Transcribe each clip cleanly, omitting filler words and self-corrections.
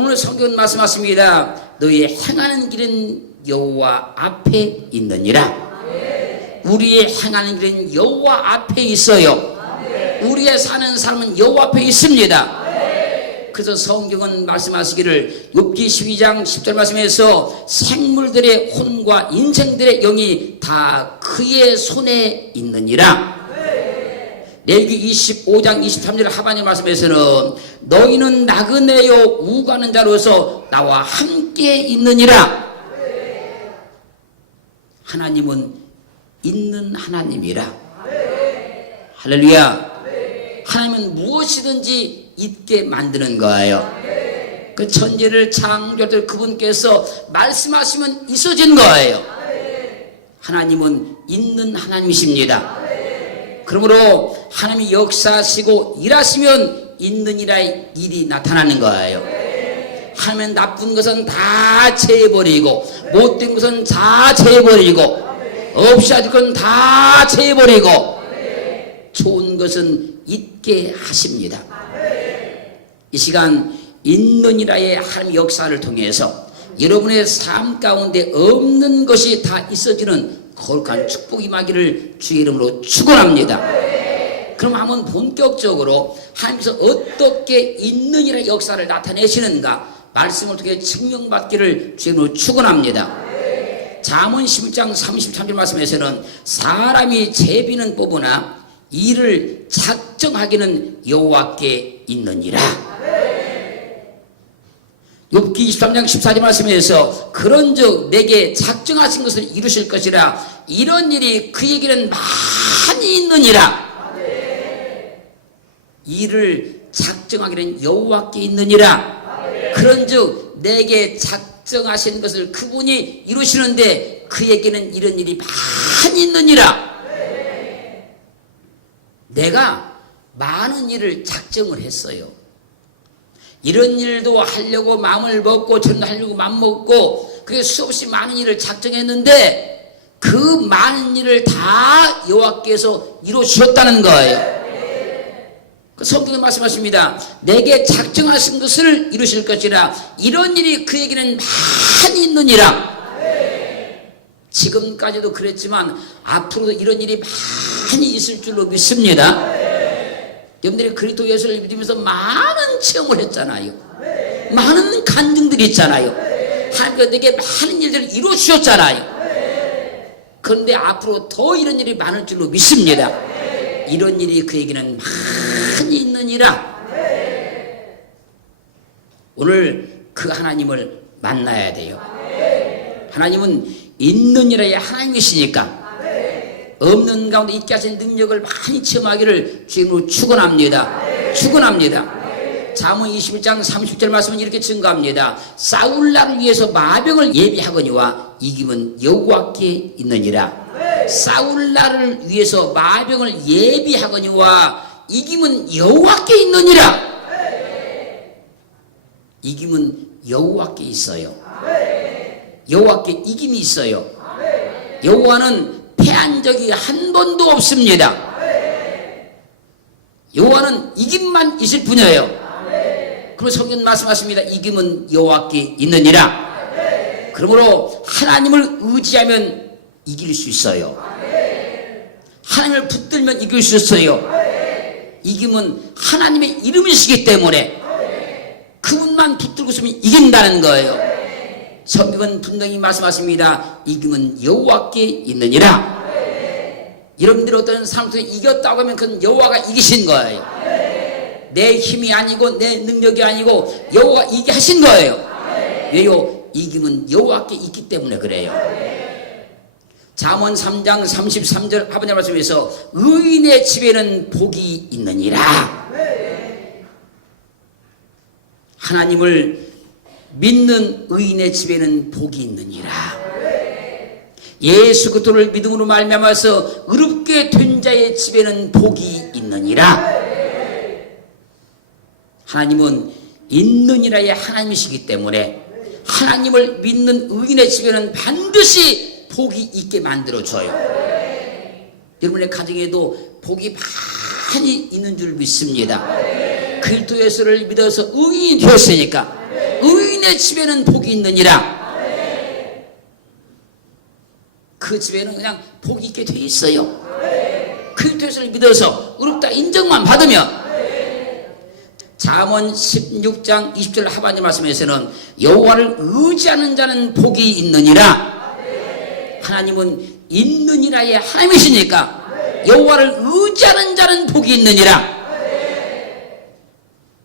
오늘 성경은 말씀하십니다. 너희의 행하는 길은 여호와 앞에 있느니라. 우리의 행하는 길은 여호와 앞에 있어요. 우리의 사는 삶은 여호와 앞에 있습니다. 그래서 성경은 말씀하시기를 욥기 12장 10절 말씀에서 생물들의 혼과 인생들의 영이 다 그의 손에 있느니라. 레위기 25장 23절 하반절 말씀에서는 너희는 나그네요 우가는 자로서 나와 함께 있느니라. 하나님은 있는 하나님이라. 할렐루야. 하나님은 무엇이든지 있게 만드는 거예요. 그 천지를 창조할 때 그분께서 말씀하시면 있어진 거예요. 하나님은 있는 하나님이십니다. 그러므로 하나님이 역사하시고 일하시면 있는 일이 나타나는 거예요. 하나님은 나쁜 것은 다 제해버리고 못된 것은 다 제해버리고 없이 하실 것은 다 제해버리고 좋은 것은 있게 하십니다. 이 시간 있느니라의 하나님의 역사를 통해서 여러분의 삶 가운데 없는 것이 다 있어지는 거룩한 축복이 임하기를 주의 이름으로 축원합니다. 그럼 한번 본격적으로 하나님께서 어떻게 있느니라의 역사를 나타내시는가 말씀을 통해 증명받기를 주의 이름으로 축원합니다. 잠언 11장 33절 말씀에서는 사람이 제비는 뽑으나 이를 작정하기는 여호와께 있느니라. 욥기 23장 14절 말씀에서 그런즉 내게 작정하신 것을 이루실 것이라 이런 일이 그에게는 많이 있느니라. 이를 작정하기는 여호와께 있느니라. 그런즉 내게 작정하신 것을 그분이 이루시는데 그에게는 이런 일이 많이 있느니라. 내가 많은 일을 작정을 했어요. 이런 일도 하려고 마음을 먹고 저런 하려고 마음 먹고 그게 수없이 많은 일을 작정했는데 그 많은 일을 다 여호와께서 이루셨다는 거예요. 그 성경에 말씀하십니다. 내게 작정하신 것을 이루실 것이라 이런 일이 그에게는 많이 있느니라. 지금까지도 그랬지만 앞으로도 이런 일이 많이 있을 줄로 믿습니다. 여러분들이 그리스도 예수를 믿으면서 많은 체험을 했잖아요. 많은 간증들이 있잖아요. 하나님께서 내게 많은 일들을 이루어 주셨잖아요. 그런데 앞으로 더 이런 일이 많을 줄로 믿습니다. 이런 일이 그에게는 많이 있느니라. 오늘 그 하나님을 만나야 돼요. 하나님은 있느니라의 하나님이시니까 없는 가운데 있게 하신 능력을 많이 체험하기를 주님으로 축원합니다. 축원합니다. 잠언 21장 30절 말씀은 이렇게 증거합니다. 싸울 날을 위해서 마병을 예비하거니와 이김은 여호와께 있느니라. 싸울 날을 위해서 마병을 예비하거니와 이김은 여호와께 있느니라. 이김은 여호와께 있어요. 여호와께 이김이 있어요. 여호와는 패한 적이 한 번도 없습니다. 여호와는 이김만 있을 뿐이에요. 그럼 성경 말씀하십니다. 이김은 여호와께 있느니라. 그러므로 하나님을 의지하면 이길 수 있어요. 하나님을 붙들면 이길 수 있어요. 이김은 하나님의 이름이시기 때문에 그분만 붙들고 있으면 이긴다는 거예요. 성경은 분명히 말씀하십니다. 이김은 여호와께 있느니라. 여러분들이 어떤 삶 속에 이겼다고 하면 그건 여호와가 이기신 거예요. 내 힘이 아니고 내 능력이 아니고 여호와가 이기게 하신 거예요. 왜요? 이김은 여호와께 있기 때문에 그래요. 잠언 3장 33절 하반절 말씀에서 의인의 집에는 복이 있느니라. 하나님을 믿는 의인의 집에는 복이 있느니라. 예수 그리스도를 믿음으로 말미암아서 의롭게 된 자의 집에는 복이 있느니라. 하나님은 있느니라의 하나님이시기 때문에 하나님을 믿는 의인의 집에는 반드시 복이 있게 만들어줘요. 여러분의 가정에도 복이 많이 있는 줄 믿습니다. 그리스도 예수를 믿어서 의인이 되었으니까 의인의 집에는 복이 있느니라. 그 집에는 그냥 복이 있게 돼 있어요. 그리스도를 믿어서 의롭다 인정만 받으면. 잠언 16장 20절 하반절 말씀에서는 여호와를 의지하는 자는 복이 있느니라. 하나님은 있느니라의 하나님이시니까 여호와를 의지하는 자는 복이 있느니라.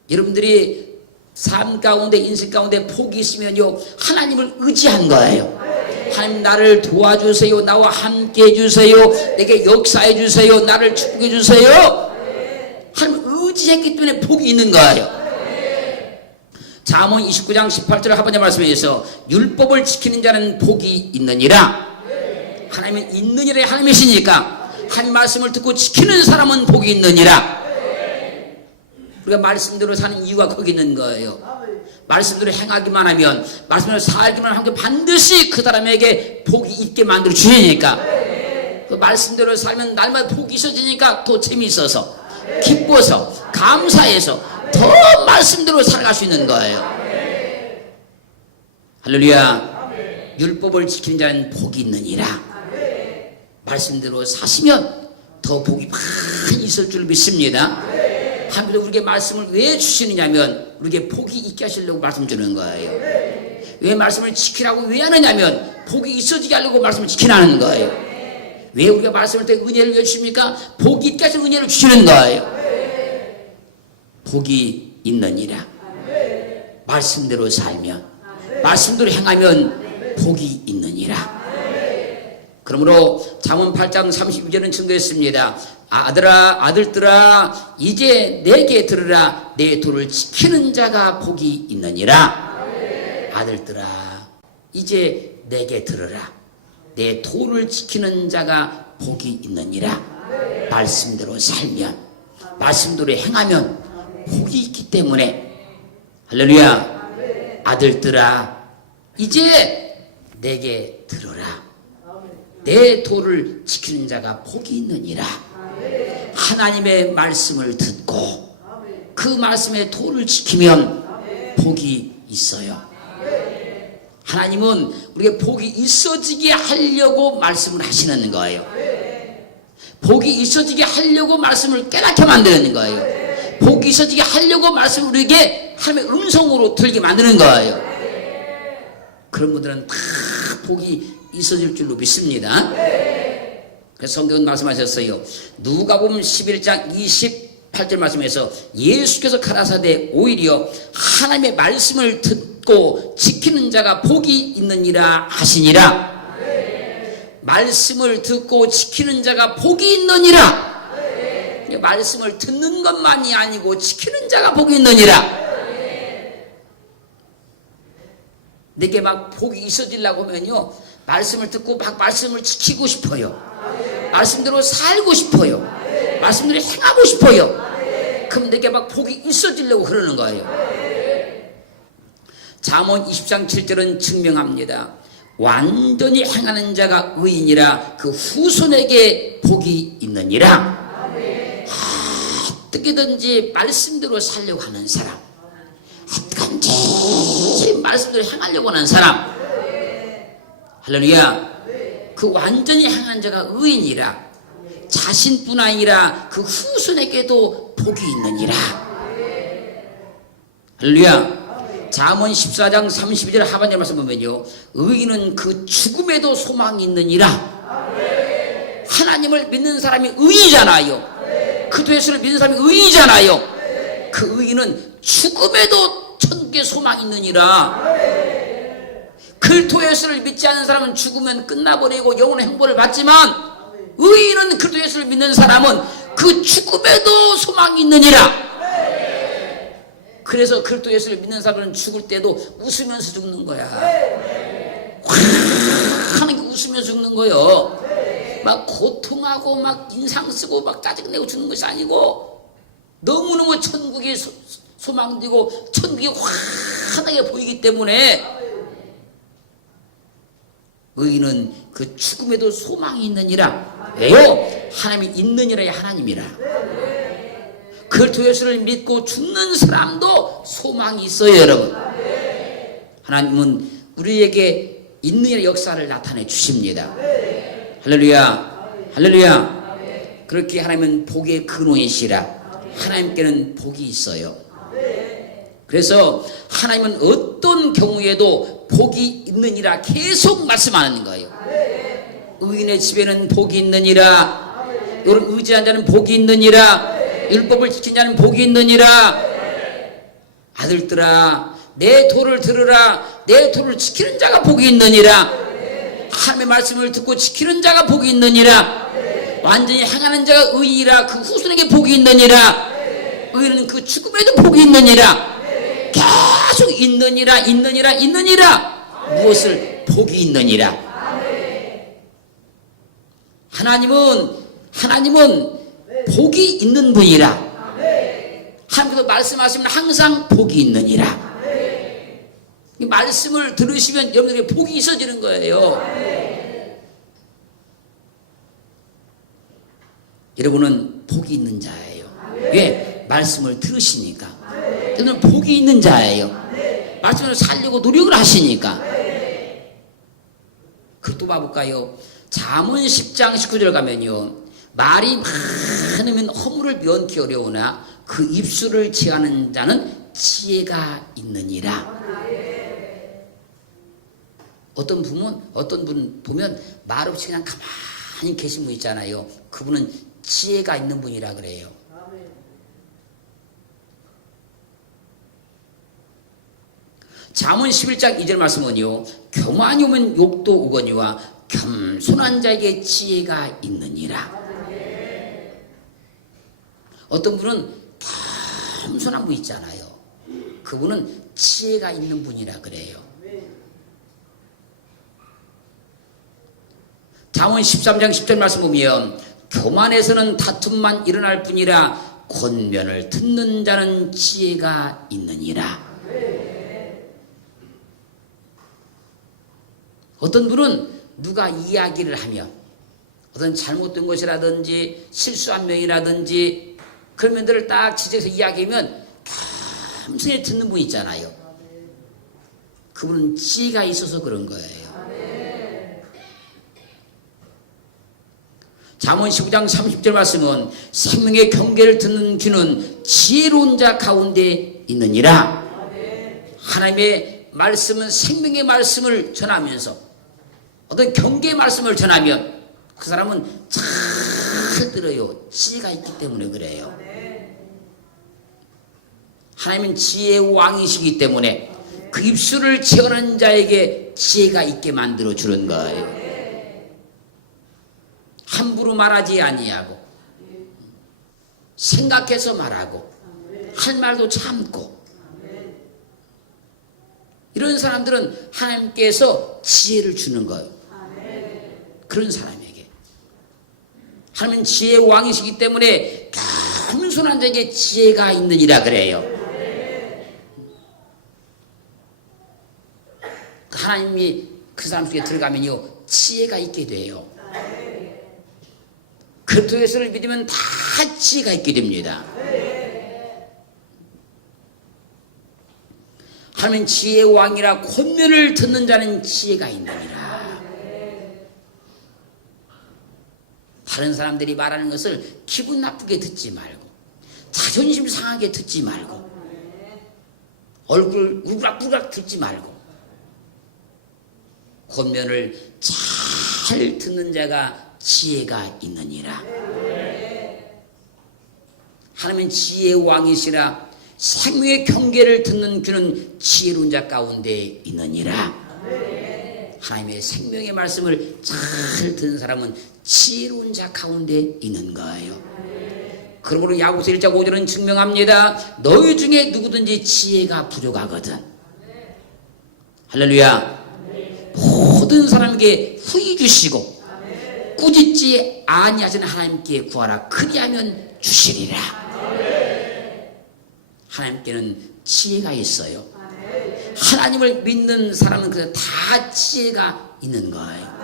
여러분들이 삶 가운데 인생 가운데 복이 있으면요 하나님을 의지한 거예요. 하나님 나를 도와주세요. 나와 함께 해주세요. 내게 역사해 주세요. 나를 축복해 주세요. 하나님 의지했기 때문에 복이 있는 거예요. 잠언 29장 18절 하반절 말씀에서 율법을 지키는 자는 복이 있느니라. 하나님은 있느니라 하나님이시니까 하나님 말씀을 듣고 지키는 사람은 복이 있느니라. 우리가 말씀대로 사는 이유가 거기 있는 거예요. 말씀대로 행하기만 하면, 말씀대로 살기만 하면 반드시 그 사람에게 복이 있게 만들어 주시니까. 그 말씀대로 살면 날마다 복이 있어지니까 더 재미있어서, 기뻐서, 감사해서 더 말씀대로 살아갈 수 있는 거예요. 할렐루야. 율법을 지키는 자는 복이 있느니라. 말씀대로 사시면 더 복이 많이 있을 줄 믿습니다. 하나님도 우리에게 말씀을 왜 주시느냐면 우리에게 복이 있게 하시려고 말씀 주는 거예요. 왜 말씀을 지키라고 왜 하느냐면 복이 있어지게 하려고 말씀을 지키라는 거예요. 왜 우리가 말씀을 때 은혜를 왜 주십니까? 복이 있게 하시는 은혜를 주시는 거예요. 복이 있느니라. 말씀대로 살면, 말씀대로 행하면 복이 있느니라. 그러므로 잠언 8장 32절은 증거했습니다. 아들들아 이제 내게 들으라. 내 도를 지키는 자가 복이 있느니라. 아들들아 이제 내게 들으라. 내 도를 지키는 자가 복이 있느니라. 말씀대로 살면, 말씀대로 행하면 복이 있기 때문에. 할렐루야. 아들들아 이제 내게 들으라. 내 도를 지키는 자가 복이 있느니라. 하나님의 말씀을 듣고 그 말씀의 도를 지키면 복이 있어요. 하나님은 우리에게 복이 있어지게 하려고 말씀을 하시는 거예요. 복이 있어지게 하려고 말씀을 깨닫게 만드는 거예요. 복이 있어지게 하려고 말씀을 우리에게 하나님의 음성으로 들게 만드는 거예요. 그런 분들은 다 복이 있어질 줄로 믿습니다. 그래서 성경은 말씀하셨어요. 누가복음 11장 28절 말씀에서 예수께서 가라사대 오히려 하나님의 말씀을 듣고 지키는 자가 복이 있느니라 하시니라. 말씀을 듣고 지키는 자가 복이 있느니라. 말씀을 듣는 것만이 아니고 지키는 자가 복이 있느니라. 내게 막 복이 있어지려고 하면요 말씀을 듣고 막 말씀을 지키고 싶어요. 말씀대로 살고 싶어요. 말씀대로 행하고 싶어요. 그럼 내게 막 복이 있어지려고 그러는 거예요. 잠언 20장 7절은 증명합니다. 완전히 행하는 자가 의인이라. 그 후손에게 복이 있느니라. 어떻게든지 말씀대로 살려고 하는 사람, 어떻게든지 말씀대로 행하려고 하는 사람, 할렐루야. 그 완전히 행한 자가 의인이라. 자신뿐 아니라 그 후손에게도 복이 있느니라. 할렐루야. 잠언 14장 32절 하반절 말씀 보면요 의인은 그 죽음에도 소망이 있느니라. 하나님을 믿는 사람이 의인이잖아요. 그리스도 예수를 믿는 사람이 의인이잖아요. 그 의인은 죽음에도 천국에 소망이 있느니라. 그리스도 예수를 믿지 않는 사람은 죽으면 끝나버리고 영원한 행복을 받지만 의인은 그리스도 예수를 믿는 사람은 그 죽음에도 소망이 있느니라. 그래서 그리스도 예수를 믿는 사람은 죽을 때도 웃으면서 죽는 거야. 하는 게 웃으면서 죽는 거예요. 막 고통하고 막 인상 쓰고 막 짜증내고 죽는 것이 아니고 너무너무 천국이 소망되고 천국이 환하게 보이기 때문에 의인은 그 죽음에도 소망이 있느니라. 왜요? 하나님이 있느니라의 하나님이라. 그리스도 예수를 믿고 죽는 사람도 소망이 있어요, 여러분. 하나님은 우리에게 있는 역사를 나타내 주십니다. 할렐루야, 할렐루야. 그렇게 하나님은 복의 근원이시라. 하나님께는 복이 있어요. 그래서 하나님은 어떤 경우에도 복이 있느니라 계속 말씀하는 거예요. 의인의 집에는 복이 있느니라. 너를 의지한 자는 복이 있느니라. 율법을 지킨 자는 복이 있느니라. 아들들아, 내 도를 들으라. 내 도를 지키는 자가 복이 있느니라. 하나님의 말씀을 듣고 지키는 자가 복이 있느니라. 완전히 행하는 자가 의인이라. 그 후손에게 복이 있느니라. 의인은 그 죽음에도 복이 있느니라. 계속 있느니라, 있느니라, 있느니라. 무엇을? 복이 있느니라. 하나님은 복이 있는 분이라. 하나님께서 말씀하시면 항상 복이 있느니라. 이 말씀을 들으시면 여러분에게 복이 있어지는 거예요. 여러분은 복이 있는 자예요. 왜? 말씀을 들으시니까. 여러분은 복이 있는 자예요. 말씀을 살려고 노력을 하시니까. 그것도 봐볼까요? 잠언 10장 19절 가면요, 말이 많으면 허물을 면키 어려우나 그 입술을 제하는 자는 지혜가 있느니라. 어떤 분 보면 말없이 그냥 가만히 계신 분 있잖아요. 그분은 지혜가 있는 분이라 그래요. 잠언 11장 2절 말씀은요, 교만이 오면 욕도 오거니와 겸손한 자에게 지혜가 있느니라. 어떤 분은 겸손한 분 있잖아요. 그분은 지혜가 있는 분이라 그래요. 잠언 13장 10절 말씀 보면 교만에서는 다툼만 일어날 뿐이라 권면을 듣는 자는 지혜가 있느니라. 어떤 분은 누가 이야기를 하며 어떤 잘못된 것이라든지 실수한 명이라든지 그런 면들을 딱 지적해서 이야기하면 겸손히 듣는 분 있잖아요. 그분은 지혜가 있어서 그런 거예요. 잠언 19장 30절 말씀은 생명의 경계를 듣는 귀는 지혜로운 자 가운데 있느니라. 하나님의 말씀은 생명의 말씀을 전하면서 어떤 경계의 말씀을 전하면 그 사람은 잘 들어요. 지혜가 있기 때문에 그래요. 하나님은 지혜의 왕이시기 때문에 그 입술을 채우는 자에게 지혜가 있게 만들어 주는 거예요. 함부로 말하지 아니하고 생각해서 말하고 할 말도 참고, 이런 사람들은 하나님께서 지혜를 주는 거예요. 그런 사람에게 하나님은 지혜의 왕이시기 때문에 겸손한 자에게 지혜가 있느니라 그래요. 하나님이 그 사람 속에 들어가면요, 지혜가 있게 돼요. 그리스도 예수를 믿으면 다 지혜가 있게 됩니다. 하나님은 지혜의 왕이라 권면을 듣는 자는 지혜가 있느니라. 다른 사람들이 말하는 것을 기분 나쁘게 듣지 말고, 자존심 상하게 듣지 말고, 얼굴 우락부락 듣지 말고, 권면을 잘 듣는 자가 지혜가 있느니라. 하나님은 지혜의 왕이시라. 생명의 경계를 듣는 귀는 지혜로운 자 가운데 있느니라. 하나님의 생명의 말씀을 잘 듣는 사람은 지혜로운 자 가운데 있는 거예요. 그러므로 야고보서 1장 5절은 증명합니다. 너희 중에 누구든지 지혜가 부족하거든. 할렐루야. 모든 사람에게 후히 주시고 꾸짖지 아니하시는 하나님께 구하라. 그리하면 주시리라. 하나님께는 지혜가 있어요. 하나님을 믿는 사람은 그래서 다 지혜가 있는 거예요.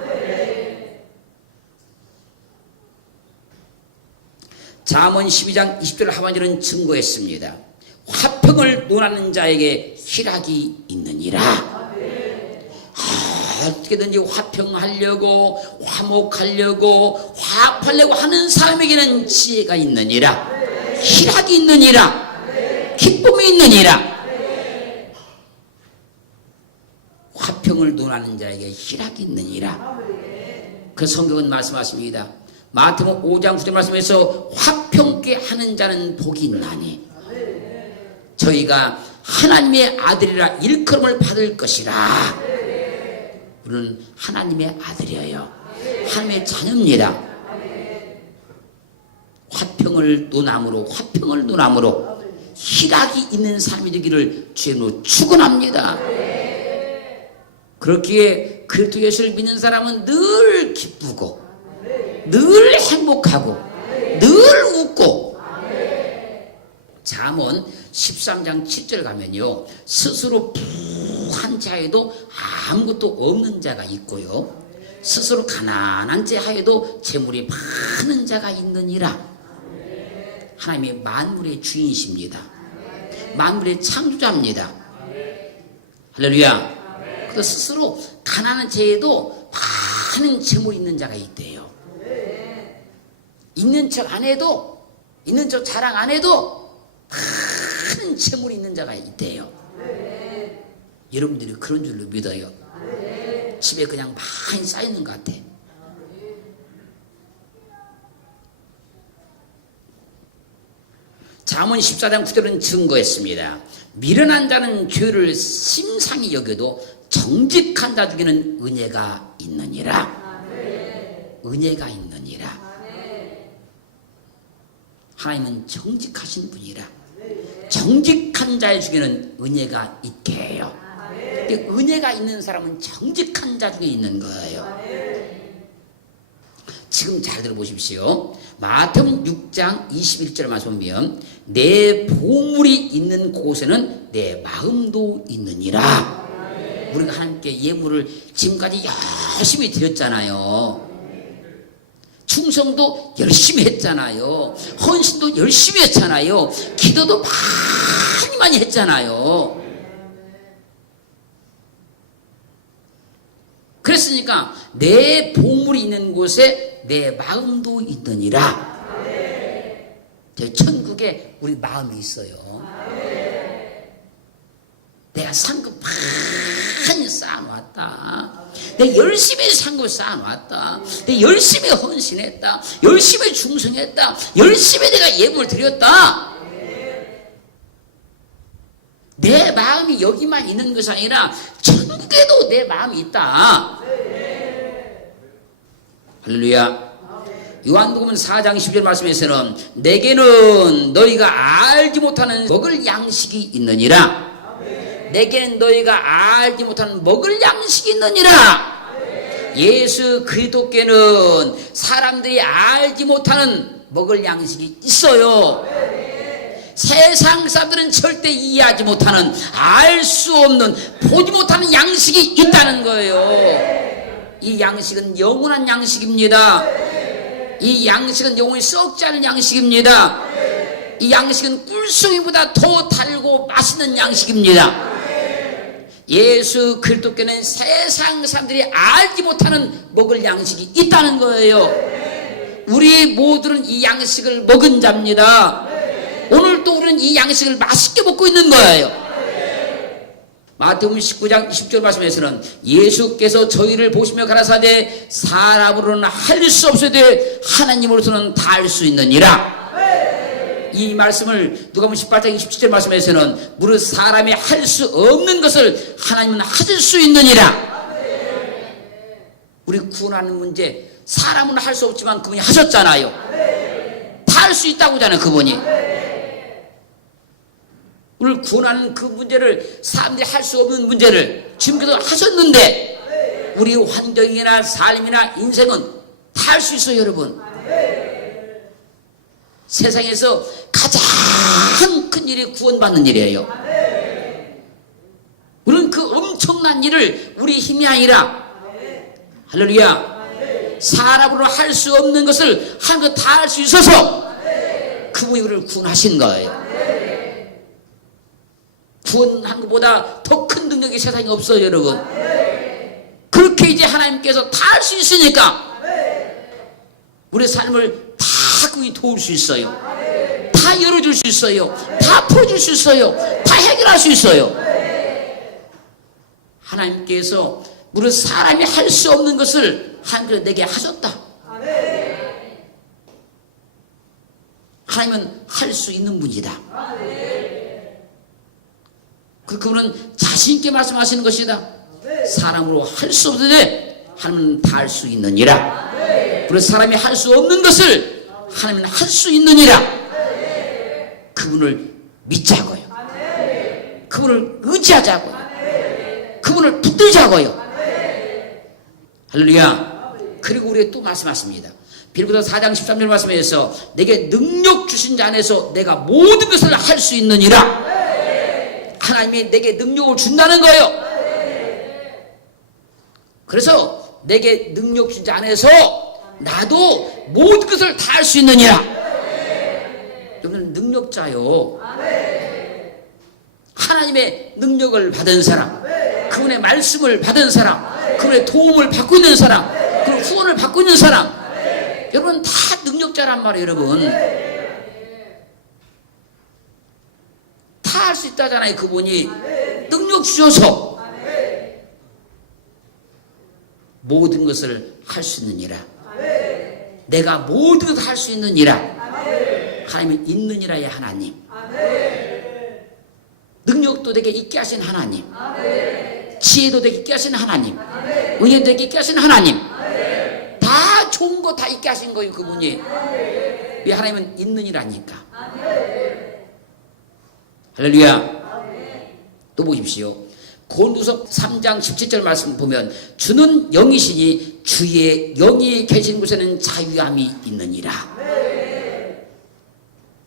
잠언 12장 20절 하반절은 증거했습니다. 화평을 논하는 자에게 희락이 있느니라. 어떻게든지 화평하려고 화목하려고 화합하려고 하는 사람에게는 지혜가 있느니라, 희락이 있느니라, 기쁨이 있느니라. 화평을 논하는 자에게 희락이 있느니라. 그 성경은 말씀하십니다. 마태복음 5장 9절 말씀에서 화평케 하는 자는 복이 있나니 저희가 하나님의 아들이라 일컬음을 받을 것이라. 우리는 하나님의 아들이에요. 하나님의 자녀입니다. 화평을 논함으로 희락이 있는 삶이 되기를 주님으로 축원합니다. 그렇기에 그리스도 예수를 믿는 사람은 늘 기쁘고 늘 행복하고 늘 웃고. 잠언 13장 7절 가면요, 스스로 부한 자에도 아무것도 없는 자가 있고요, 스스로 가난한 자에도 재물이 많은 자가 있느니라. 하나님이 만물의 주인이십니다. 만물의 창조자입니다. 할렐루야. 그래서 스스로 가난한 자에도 많은 재물이 있는 자가 있대요. 있는 척 안 해도, 있는 척 자랑 안 해도 많은 재물이 있는 자가 있대요. 여러분들이 그런 줄로 믿어요. 집에 그냥 많이 쌓이는 것 같아. 잠언 14장 9절은 증거했습니다. 미련한 자는 죄를 심상히 여겨도 정직한 자 중에는 은혜가 있느니라. 은혜가 있느니라. 하나님은 정직하신 분이라. 정직한 자 중에는 은혜가 있게 해요. 근데 은혜가 있는 사람은 정직한 자 중에 있는 거예요. 지금 잘 들어보십시오. 마태복음 6장 21절 말씀 보면 내 보물이 있는 곳에는 내 마음도 있느니라. 우리가 하나님께 예물을 지금까지 열심히 드렸잖아요. 충성도 열심히 했잖아요. 헌신도 열심히 했잖아요. 기도도 많이 했잖아요. 그랬으니까 내 보물이 있는 곳에 내 마음도 있느니라. 천국에 우리 마음이 있어요. 내가 상급 많이 쌓아놨다. 내가 열심히 상급 쌓아놨다. 내가 열심히 헌신했다. 열심히 충성했다. 열심히 내가 예물을 드렸다. 내 마음이 여기만 있는 것이 아니라 천국에도 내 마음이 있다. 할렐루야. 요한복음 4장 10절 말씀에서는 내게는 너희가 알지 못하는 먹을 양식이 있느니라. 내게는 너희가 알지 못하는 먹을 양식이 있느니라. 예수 그리스도께는 사람들이 알지 못하는 먹을 양식이 있어요. 세상 사람들은 절대 이해하지 못하는, 알 수 없는, 보지 못하는 양식이 있다는 거예요. 이 양식은 영원한 양식입니다. 이 양식은 영원히 썩지 않은 양식입니다. 이 양식은 꿀송이보다 더 달고 맛있는 양식입니다. 예수 그리스도께는 세상 사람들이 알지 못하는 먹을 양식이 있다는 거예요. 우리 모두는 이 양식을 먹은 자입니다. 오늘도 우리는 이 양식을 맛있게 먹고 있는 거예요. 마태복음 19장 20절 말씀에서는 예수께서 저희를 보시며 가라사대 사람으로는 할 수 없으되 하나님으로서는 다 할 수 있느니라. 이 말씀을 누가복음 18장 27절 말씀에서는 무릇 사람이 할 수 없는 것을 하나님은 하실 수 있느니라. 우리 구원하는 문제 사람은 할 수 없지만 그분이 하셨잖아요. 다 할 수 있다고 하잖아요. 그분이 우리를 구원하는 그 문제를, 사람들이 할 수 없는 문제를 지금까지 하셨는데 우리 환경이나 삶이나 인생은 다 할 수 있어요. 여러분, 세상에서 가장 큰 일이 구원받는 일이에요. 우리는 그 엄청난 일을 우리 힘이 아니라, 할렐루야, 사람으로 할 수 없는 것을 하나님께서 다 할 수 있어서 그분이 우리를 구원하신 거예요. 구원한 것보다 더 큰 능력이 세상에 없어요. 여러분, 그렇게 이제 하나님께서 다 할 수 있으니까 우리의 삶을 다 그분이 도울 수 있어요. 다 열어줄 수 있어요. 다 풀어줄 수 있어요. 다 해결할 수 있어요. 하나님께서 우리 사람이 할 수 없는 것을 하나님께서 내게 하셨다. 하나님은 할 수 있는 분이다. 그분은 자신 있게 말씀하시는 것이다. 사람으로 할 수 없는데 하나님은 다 할 수 있느니라. 그리고 사람이 할 수 없는 것을 하나님은 할 수 있느니라. 그분을 믿자고요. 그분을 의지하자고요. 그분을 붙들자고요. 할렐루야. 그리고 우리에게 또 말씀하십니다. 빌립보서 4장 13절 말씀에서 내게 능력 주신 자 안에서 내가 모든 것을 할 수 있느니라. 하나님이 내게 능력을 준다는 거예요. 그래서 내게 능력 주신 자 안에서 나도 모든 것을 다 할 수 있느니라. 여러분 능력자요. 하나님의 능력을 받은 사람, 그분의 말씀을 받은 사람, 그분의 도움을 받고 있는 사람, 그리고 후원을 받고 있는 사람, 여러분 다 능력자란 말이에요. 여러분 다 할 수 있다잖아요. 그분이 능력 주셔서 모든 것을 할 수 있느니라. 내가 모든 것을 할 수 있느니라. 하나님은 있느니라의 하나님. 능력도 되게 있게 하신 하나님. 지혜도 되게 있게 하신 하나님. 은혜도 되게 있게 하신 하나님. 다 좋은 거 다 있게 하신 거예요. 그분이. 왜 하나님은 있느니라니까. 할렐루야. 또 보십시오. 고린도서 3장 17절 말씀 보면 주는 영이시니 주의 영이 계신 곳에는 자유함이 있느니라.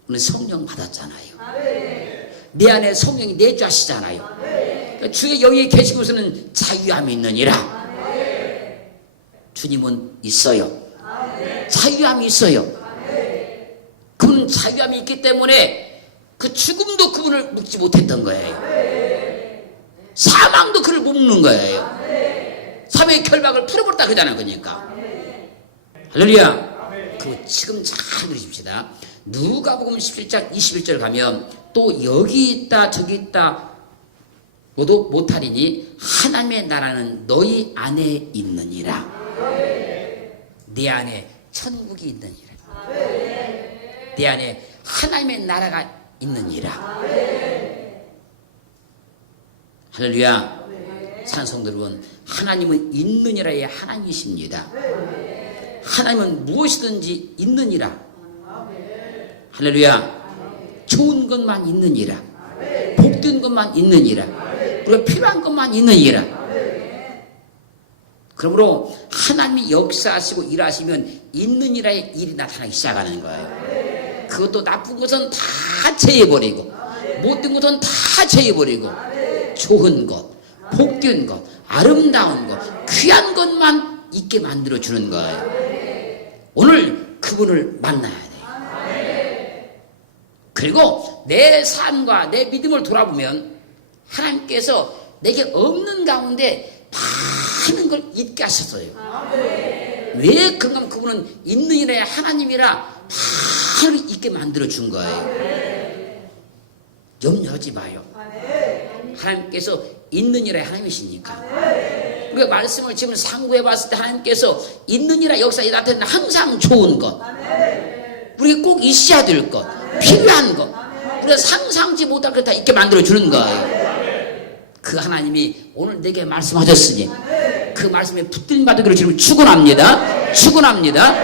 오늘 성령 받았잖아요. 내 안에 성령이 내주하시잖아요. 그러니까 주의 영이 계신 곳에는 자유함이 있느니라. 주님은 있어요. 자유함이 있어요. 그분은 자유함이 있기 때문에 그 죽음도 그분을 묶지 못했던 거예요. 사망도 그를 못 묶는 거예요. 사회의 결박을 풀어버렸다 그러잖아요. 그러니까 할렐루야. 그 지금 잘 들으십시다. 누가복음 17장 21절 가면 또 여기 있다 저기 있다 모두 못하리니 하나님의 나라는 너희 안에 있느니라. 내 안에 천국이 있느니라. 내 안에 하나님의 나라가 있느니라. 할렐루야. 찬송들 여러분, 하나님은 있느니라의 하나님이십니다. 하나님은 무엇이든지 있느니라. 할렐루야. 좋은 것만 있느니라. 복된 것만 있느니라. 그리고 필요한 것만 있느니라. 그러므로 하나님이 역사하시고 일하시면 있느니라의 일이 나타나기 시작하는 거예요. 그것도 나쁜 것은 다 제해버리고 못된 것은 다 제해버리고 좋은 것, 복된 것, 아름다운 것, 귀한 것만 있게 만들어주는 거예요. 오늘 그분을 만나야 돼요. 그리고 내 삶과 내 믿음을 돌아보면 하나님께서 내게 없는 가운데 많은 걸 잊게 하셨어요. 왜 그런가? 그분은 있는 일에 하나님이라 많은 걸 잊게 만들어준 거예요. 염려하지 마요. 하나님께서 있는 일에 하나님이시니까. 우리가 말씀을 지금 상고해 봤을 때 하나님께서 있는 일에 역사에 나타내는 항상 좋은 것, 우리가 꼭 있어야 될 것, 필요한 것, 우리가 상상지 못할 것 다 있게 만들어주는 거예요. 그 하나님이 오늘 내게 말씀하셨으니 그 말씀에 붙들림 받으기로 지금 축원합니다. 축원합니다.